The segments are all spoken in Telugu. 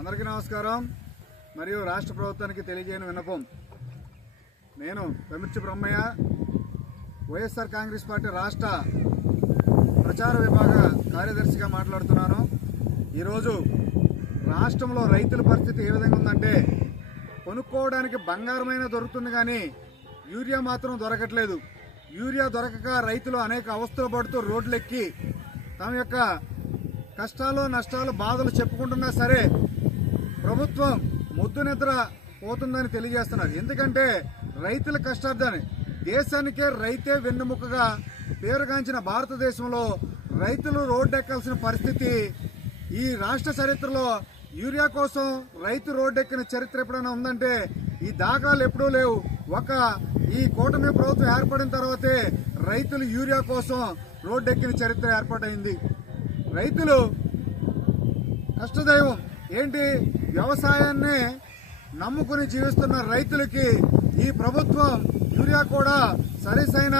అందరికీ నమస్కారం. మరియు రాష్ట్ర ప్రభుత్వానికి తెలియజేయని విన్నపం. నేను పెమిర్చి బ్రహ్మయ్య, వైఎస్ఆర్ కాంగ్రెస్ పార్టీ రాష్ట్ర ప్రచార విభాగ కార్యదర్శిగా మాట్లాడుతున్నాను. ఈరోజు రాష్ట్రంలో రైతుల పరిస్థితి ఏ విధంగా ఉందంటే, కొనుక్కోవడానికి బంగారమైన దొరుకుతుంది కానీ యూరియా మాత్రం దొరకట్లేదు. యూరియా దొరకక రైతులు అనేక అవస్థలు పడుతూ రోడ్లెక్కి తమ యొక్క కష్టాలు నష్టాలు బాధలు చెప్పుకుంటున్నా సరే ప్రభుత్వం ముద్దు నిద్ర పోతుందని తెలియజేస్తున్నారు. ఎందుకంటే రైతుల కష్టార్థాన్ని, దేశానికే రైతే వెన్నెముకగా పేరుగాంచిన భారతదేశంలో రైతులు రోడ్డెక్కాల్సిన పరిస్థితి ఈ రాష్ట్ర చరిత్రలో యూరియా కోసం రైతు రోడ్డెక్కిన చరిత్ర ఎప్పుడైనా ఉందంటే ఈ దాఖలాలు ఎప్పుడూ లేవు. ఈ కూటమి ప్రభుత్వం ఏర్పడిన తర్వాతే రైతులు యూరియా కోసం రోడ్డెక్కిన చరిత్ర ఏర్పాటైంది. రైతులు కష్టదైవం ఏంటి, వ్యవసాయాన్ని నమ్ముకుని జీవిస్తున్న రైతులకి ఈ ప్రభుత్వం యూరియా కూడా సరైన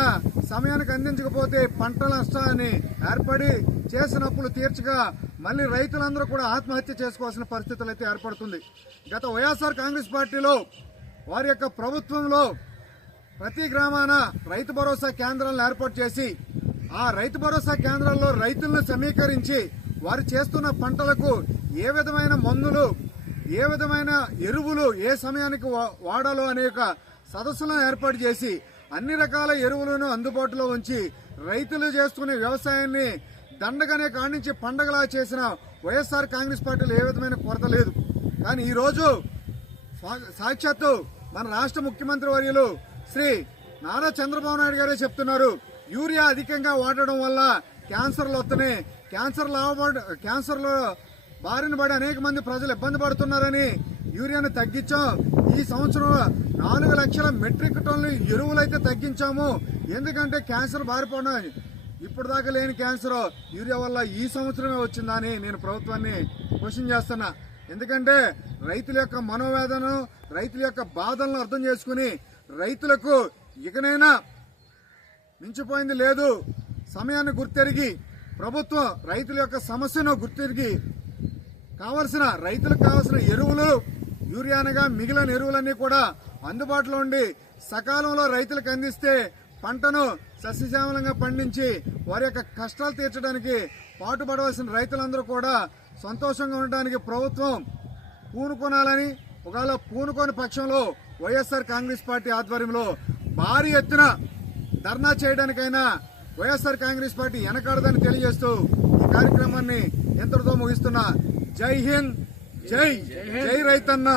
సమయానికి అందించకపోతే పంటల నష్టాన్ని ఏర్పడి చేసిన అప్పులు తీర్చగా మళ్లీ రైతులందరూ కూడా ఆత్మహత్య చేసుకోవాల్సిన పరిస్థితులు అయితే ఏర్పడుతుంది. గత వైఎస్ఆర్ కాంగ్రెస్ పార్టీలో వారి యొక్క ప్రభుత్వంలో ప్రతి గ్రామాన రైతు భరోసా కేంద్రాలను ఏర్పాటు చేసి ఆ రైతు భరోసా కేంద్రాల్లో రైతులను సమీకరించి వారు చేస్తున్న పంటలకు ఏ విధమైన మందులు, ఏ విధమైన ఎరువులు ఏ సమయానికి వాడాలో అనే సదస్సులను ఏర్పాటు చేసి అన్ని రకాల ఎరువులను అందుబాటులో ఉంచి రైతులు చేసుకునే వ్యవసాయాన్ని దండగనే కాడించి పండగలా చేసిన వైఎస్ఆర్ కాంగ్రెస్ పార్టీలో ఏ విధమైన కొరత లేదు. కానీ ఈరోజు సాక్షాత్తు మన రాష్ట్ర ముఖ్యమంత్రి వర్యులు శ్రీ నారా చంద్రబాబు నాయుడు గారే చెప్తున్నారు, యూరియా అధికంగా వాడడం వల్ల క్యాన్సర్లు వస్తున్నాయి, క్యాన్సర్లో బారిన పడి అనేక మంది ప్రజలు ఇబ్బంది పడుతున్నారని యూరియాను తగ్గించాం. ఈ సంవత్సరం 4 లక్షల మెట్రిక్ టన్నులు ఎరువులైతే తగ్గించాము. ఎందుకంటే క్యాన్సర్ బారిపోవడం ఇప్పుడు దాకా లేని క్యాన్సర్ యూరియా వల్ల ఈ సంవత్సరమే వచ్చిందా అని నేను ప్రభుత్వాన్ని క్వశ్చన్ చేస్తున్నా. ఎందుకంటే రైతుల యొక్క మనోవేదనను, రైతుల యొక్క బాధలను అర్థం చేసుకుని రైతులకు ఇకనైనా మించిపోయింది లేదు, సమయాన్ని గుర్తెరిగి ప్రభుత్వం రైతుల యొక్క సమస్యను గుర్తెరిగి రైతులకు కావాల్సిన ఎరువులు, యూరియానగా మిగిలిన ఎరువులన్నీ కూడా అందుబాటులో ఉండి సకాలంలో రైతులకు అందిస్తే పంటను సస్యశ్యామలంగా పండించి వారి యొక్క కష్టాలు తీర్చడానికి పాటుపడవలసిన రైతులందరూ కూడా సంతోషంగా ఉండడానికి ప్రభుత్వం పూనుకొనాలని, ఒకవేళ పూనుకోని పక్షంలో వైఎస్ఆర్ కాంగ్రెస్ పార్టీ ఆధ్వర్యంలో భారీ ఎత్తున ధర్నా చేయడానికైనా వైఎస్ఆర్ కాంగ్రెస్ పార్టీ వెనకాడదని తెలియజేస్తూ ఈ కార్యక్రమాన్ని ఎంతటితో ముగిస్తున్నా. జై హింద్, జై రైతన్న.